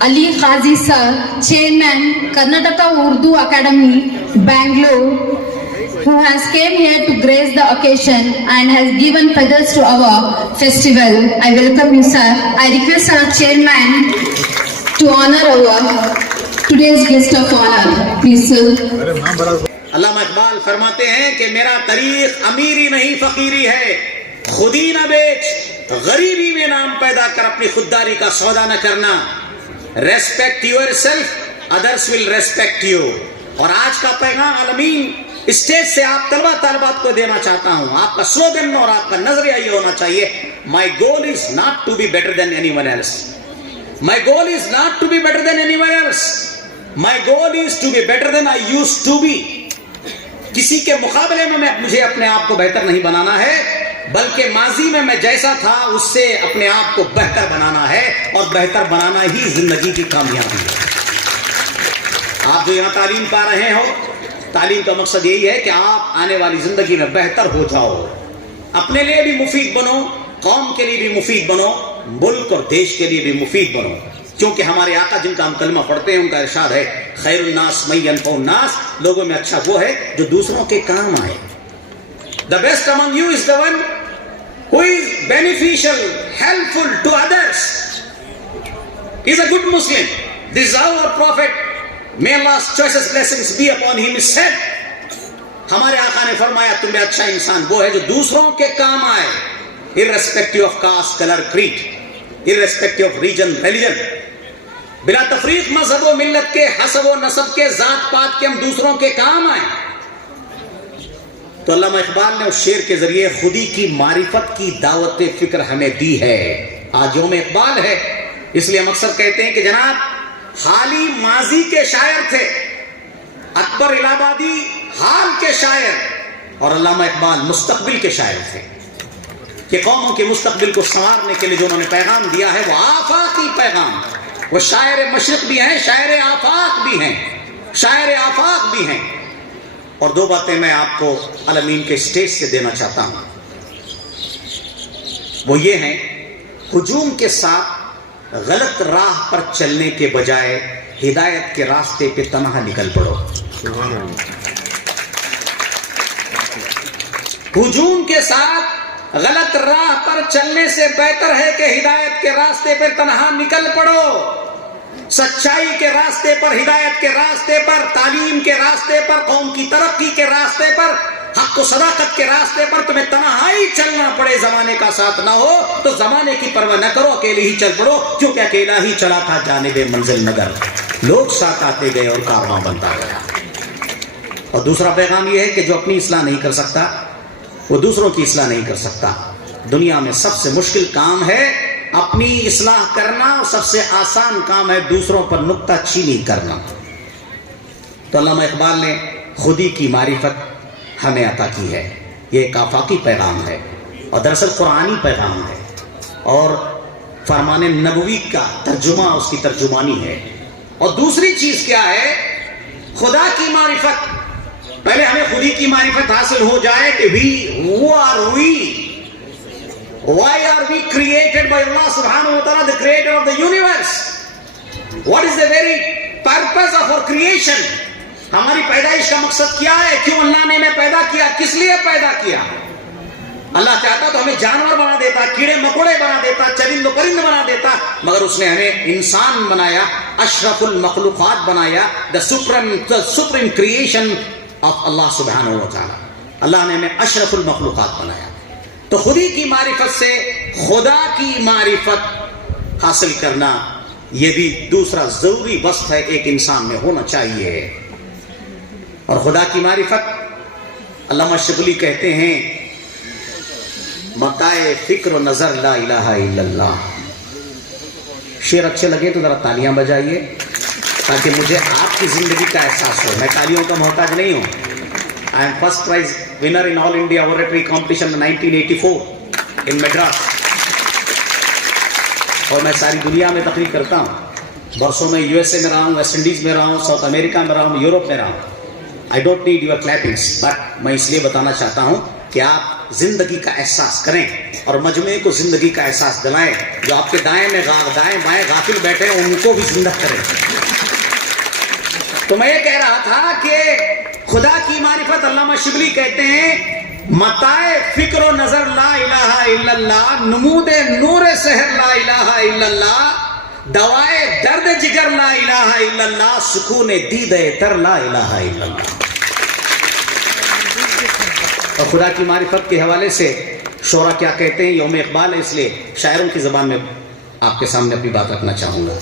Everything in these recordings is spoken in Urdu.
Ali Qazi Sir, Chairman, Karnataka Urdu Academy, Bangalore, who has came here to grace the occasion and has given feathers to our festival. I welcome you, sir. I request our Chairman to honor our today's guest of honor. Please, sir. علامہ اقبال فرماتے ہیں کہ میرا طریق امیری نہیں فقیری ہے، خودی نہ بیچ، غریبی میں نام پیدا کر، اپنی خودداری کا سودا نہ کرنا. Respect your self, others will respect you. اور آج کا پیغام عالمین اسٹیج سے آپ طلبہ طالبات کو دینا چاہتا ہوں. آپ کا سلوگن اور آپ کا نظریہ یہ ہونا چاہیے: my goal is not to be better than anyone else. My goal is not to be better than anyone else. My goal is to be better than I used to be. کسی کے مقابلے میں مجھے اپنے آپ کو بہتر نہیں بنانا ہے، بلکہ ماضی میں میں جیسا تھا اس سے اپنے آپ کو بہتر بنانا ہے، اور بہتر بنانا ہی زندگی کی کامیابی ہے. آپ جو یہاں تعلیم پا رہے ہو، تعلیم کا مقصد یہی ہے کہ آپ آنے والی زندگی میں بہتر ہو جاؤ، اپنے لیے بھی مفید بنو، قوم کے لیے بھی مفید بنو، ملک اور دیش کے لیے بھی مفید بنو. کیونکہ ہمارے آقا جن کا ہم کلمہ پڑھتے ہیں ان کا ارشاد ہے: خیر الناس من ینفع الناس. لوگوں میں اچھا وہ ہے جو دوسروں کے کام آئے. The best among you is the one who is beneficial, helpful to others. He is a good Muslim. This is how our Prophet, may Allah's choicest blessings be upon him, is said. ہمارے آقا نے فرمایا تم میں اچھا انسان وہ ہے جو دوسروں کے کام آئے، irrespective of caste, color, creed, irrespective of region, religion. بلا تفریق مذہب و ملت کے، حسب و نسب کے، ذات پات کے، ہم دوسروں کے کام آئیں. تو علامہ اقبال نے اس شعر کے ذریعے خودی کی معرفت کی دعوت فکر ہمیں دی ہے. آج یوم اقبال ہے، اس لیے ہم اکثر کہتے ہیں کہ جناب حالی ماضی کے شاعر تھے، اکبر الہ آبادی حال کے شاعر، اور علامہ اقبال مستقبل کے شاعر تھے. کہ قوموں کے مستقبل کو سنوارنے کے لیے جو انہوں نے پیغام دیا ہے وہ آفاقی پیغام. وہ شاعر مشرق بھی ہیں، شاعر آفاق بھی ہیں، شاعر آفاق بھی ہیں. اور دو باتیں میں آپ کو عالمین کے اسٹیج سے دینا چاہتا ہوں. وہ یہ ہیں: ہجوم کے ساتھ غلط راہ پر چلنے کے بجائے ہدایت کے راستے پہ تنہا نکل پڑو. ہجوم کے ساتھ غلط راہ پر چلنے سے بہتر ہے کہ ہدایت کے راستے پر تنہا نکل پڑو. سچائی کے راستے پر، ہدایت کے راستے پر، تعلیم کے راستے پر، قوم کی ترقی کے راستے پر، حق و صداقت کے راستے پر تمہیں تنہائی چلنا پڑے. زمانے کا ساتھ نہ ہو تو زمانے کی پرواہ نہ کرو، اکیلے ہی چل پڑو، کیونکہ اکیلا ہی چلا تھا جانب منزل مگر لوگ ساتھ آتے گئے اور کارواں بنتا گیا. اور دوسرا پیغام یہ ہے کہ جو اپنی اصلاح نہیں کر سکتا وہ دوسروں کی اصلاح نہیں کر سکتا. دنیا میں سب سے مشکل کام ہے اپنی اصلاح کرنا، اور سب سے آسان کام ہے دوسروں پر نکتہ چینی کرنا. تو علامہ اقبال نے خودی کی معرفت ہمیں عطا کی ہے. یہ ایک آفاقی پیغام ہے اور دراصل قرآنی پیغام ہے، اور فرمان نبوی کا ترجمہ، اس کی ترجمانی ہے. اور دوسری چیز کیا ہے؟ خدا کی معرفت. پہلے ہمیں خودی کی معرفت حاصل ہو جائے کہ who are we? Why are we created by Allah subhanahu wa ta'ala, the creator of the universe? What is the very purpose of our creation? ہماری پیدائش کا مقصد کیا ہے؟ کیوں اللہ نے ہمیں پیدا کیا؟ کس لیے پیدا کیا؟ اللہ چاہتا تو ہمیں جانور بنا دیتا، کیڑے مکوڑے بنا دیتا، چرند و پرند بنا دیتا، مگر اس نے ہمیں انسان بنایا، اشرف المخلوقات بنایا، the supreme creation of Allah subhanahu wa ta'ala. اللہ نے ہمیں اشرف المخلوقات بنایا. تو خودی کی معرفت سے خدا کی معرفت حاصل کرنا، یہ بھی دوسرا ضروری وصف ہے ایک انسان میں ہونا چاہیے. اور خدا کی معرفت، علامہ شبلی کہتے ہیں متاع فکر و نظر لا الہ الا اللہ. شعر اچھے لگے تو ذرا تالیاں بجائیے تاکہ مجھے آپ کی زندگی کا احساس ہو. میں تالیوں کا محتاج نہیں ہوں. I am first prize winner in All India Oratory Competition in 1984 in Madras. اور میں ساری دنیا میں تقریر کرتا ہوں. برسوں میں USA میں رہا ہوں، ویسٹ انڈیز میں رہا ہوں، ساؤتھ امریکہ میں رہا ہوں، یورپ میں رہا ہوں. I don't need your clappings, but میں اس لیے بتانا چاہتا ہوں کہ آپ زندگی کا احساس کریں اور مجموعے کو زندگی کا احساس دلائیں. جو آپ کے دائیں بائیں غافل بیٹھے ہیں ان کو بھی زندہ کریں. تو میں یہ کہہ رہا تھا کہ خدا کی معرفت، علامہ شبلی کہتے ہیں متاع فکر و نظر لا الہ الا اللہ، نمود نور سحر لا الہ الا اللہ، دوائے درد جگر لا الہ الا اللہ، سکون دید تر لا الہ الا اللہ. اور خدا کی معرفت کے حوالے سے شعرا کیا کہتے ہیں؟ یوم اقبال ہے اس لیے شاعروں کی زبان میں آپ کے سامنے اپنی بات رکھنا چاہوں گا.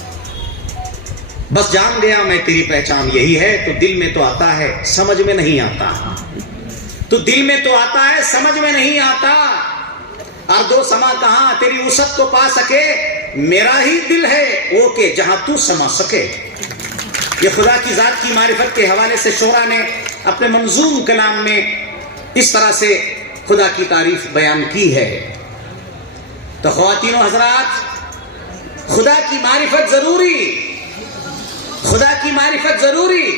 بس جان گیا میں تیری پہچان یہی ہے، تو دل میں تو آتا ہے سمجھ میں نہیں آتا، تو دل میں تو آتا ہے سمجھ میں نہیں آتا، اور دو سما کہاں تیری وسعت کو پا سکے، میرا ہی دل ہے وہ کہ جہاں تو سما سکے. یہ خدا کی ذات کی معرفت کے حوالے سے شعرا نے اپنے منظوم کلام میں اس طرح سے خدا کی تعریف بیان کی ہے. تو خواتین و حضرات، خدا کی معرفت ضروری، خدا کی معرفت ضروری.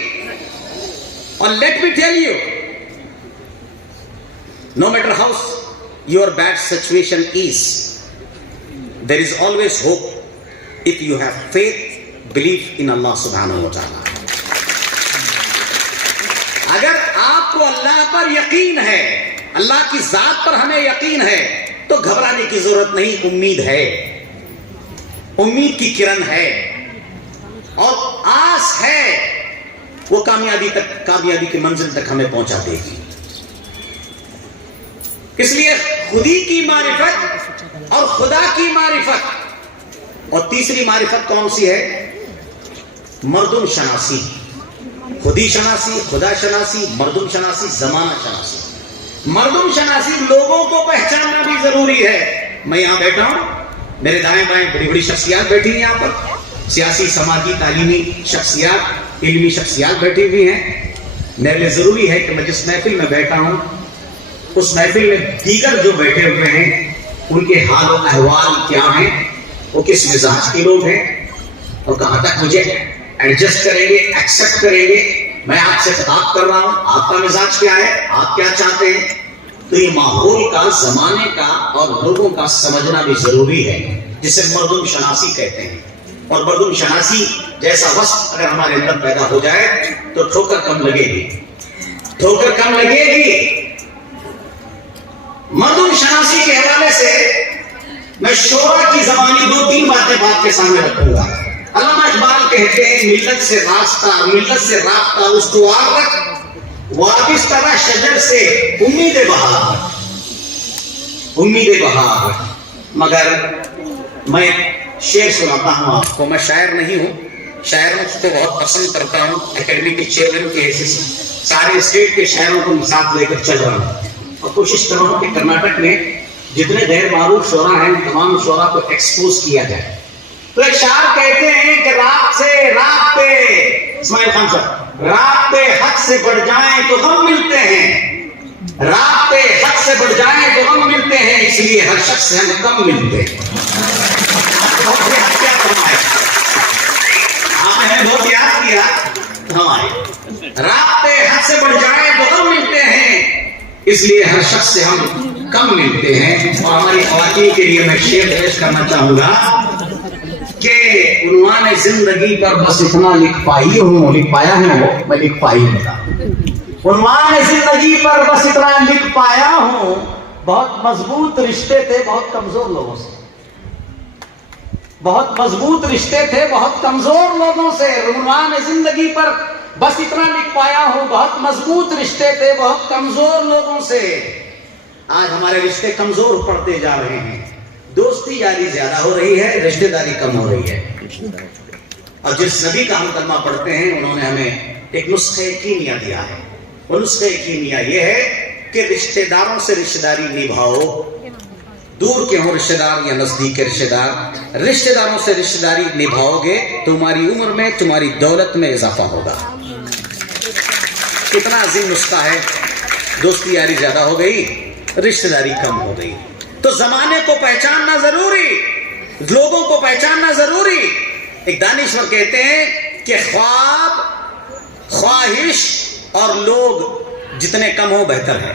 اور let me tell you, no matter how your bad situation is, there is always hope if you have faith, belief in Allah subhanahu wa ta'ala. اگر آپ کو اللہ پر یقین ہے، اللہ کی ذات پر ہمیں یقین ہے، تو گھبرانے کی ضرورت نہیں. امید ہے، امید کی کرن ہے اور آس ہے، وہ کامیابی کی منزل تک ہمیں پہنچا دے گی. اس لیے خودی کی معرفت اور خدا کی معرفت. اور تیسری معرفت کون سی ہے؟ مردم شناسی. خودی شناسی، خدا شناسی، مردم شناسی، زمانہ شناسی. مردم شناسی، لوگوں کو پہچاننا بھی ضروری ہے. میں یہاں بیٹھا ہوں، میرے دائیں بائیں بڑی بڑی شخصیات بیٹھی ہیں، یہاں پر سیاسی، سماجی، تعلیمی شخصیات، علمی شخصیات بیٹھی ہوئی ہیں. میرے لیے ضروری ہے کہ میں جس محفل میں بیٹھا ہوں اس محفل میں دیگر جو بیٹھے ہوئے ہیں ان کے حال و احوال کیا ہیں، وہ کس مزاج کے لوگ ہیں، اور کہاں تک مجھے ایڈجسٹ کریں گے، ایکسپٹ کریں گے. میں آپ سے خطاب کر رہا ہوں، آپ کا مزاج کیا ہے، آپ کیا چاہتے ہیں. تو یہ ماحول کا، زمانے کا اور لوگوں کا سمجھنا بھی ضروری ہے، جسے مردم شناسی کہتے ہیں. اور مردم شناسی جیسا وصف اگر ہمارے اندر پیدا ہو جائے تو ٹھوکر کم لگے گی، ٹھوکر کم لگے گی. مردم شناسی کے حوالے سے میں شعرا کی زبانی 2-3 باتیں بات کے سامنے رکھوں گا. علامہ اقبال کہتے ہیں ملت سے راستہ، ملت سے رابطہ استوار رکھ، وابستہ رہ شجر سے امید بہار، امید بہار. مگر میں شعر سناتا ہوں آپ کو. میں شاعر نہیں ہوں، شاعروں کو بہت پسند کرتا ہوں، اکیڈمی کے چیئرمین کے حیثیت سے سارے اسٹیٹ کے شاعروں کو ساتھ لے کر چل رہا ہوں، اور کوشش کر رہا ہوں کہ کرناٹک میں جتنے غیر معروف شعراء ہیں تمام شعراء کو ایکسپوز کیا جائے. تو ایک شاعر کہتے ہیں کہ رات سے رات پہ، اسماعیل خان صاحب، رات پہ حد سے بڑھ جائیں تو غم ملتے ہیں، رات پہ حد سے بڑھ جائیں تو غم ملتے ہیں، اس لیے ہر شخص سے ہم کم ملتے ہیں. آپ نے بہت یاد کیا. رات پہ حد سے بڑھ جائیں تو غم ملتے ہیں، اس لیے ہر شخص سے ہم کم ملتے ہیں. اور ہماری خواتین کے لیے میں شعر پیش کرنا چاہوں گا کہ عنوان زندگی پر بس اتنا لکھ پائی ہوں، لکھ پایا ہے وہ، میں لکھ پائی ہوں. عنوان زندگی پر بس اتنا لکھ پایا ہوں، بہت مضبوط رشتے تھے بہت کمزور لوگوں سے، بہت مضبوط رشتے تھے بہت کمزور لوگوں سے. عنوان زندگی پر بس اتنا لکھ پایا ہوں، بہت مضبوط رشتے تھے بہت کمزور لوگوں سے. آج ہمارے رشتے کمزور پڑتے جا رہے ہیں، دوستی یاری زیادہ ہو رہی ہے، رشتہ داری کم ہو رہی ہے. اور جس نبی کا ہم کلمہ پڑھتے ہیں انہوں نے ہمیں ایک نسخہ کیمیا دیا ہے. وہ نسخہ کیمیا یہ ہے کہ رشتہ داروں سے رشتہ داری نبھاؤ، دور کے ہوں رشتہ دار یا نزدیک کے رشتہ دار، رشتہ داروں سے رشتہ داری نبھاؤ گے تمہاری عمر میں، تمہاری دولت میں اضافہ ہوگا. کتنا عظیم نسخہ ہے. دوستی یاری زیادہ ہو گئی، رشتہ داری کم ہو گئی. تو زمانے کو پہچاننا ضروری، لوگوں کو پہچاننا ضروری. ایک دانشور کہتے ہیں کہ خواب، خواہش اور لوگ جتنے کم ہو بہتر ہے.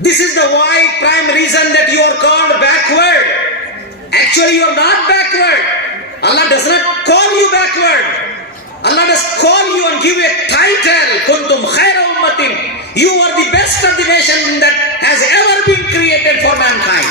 This is the why prime reason that you are called backward. Actually you are not backward. Allah does not call you backward. Allah does call you and give you a title. Kuntum khayra ummatin. You are the best of the nation that has ever been created for mankind.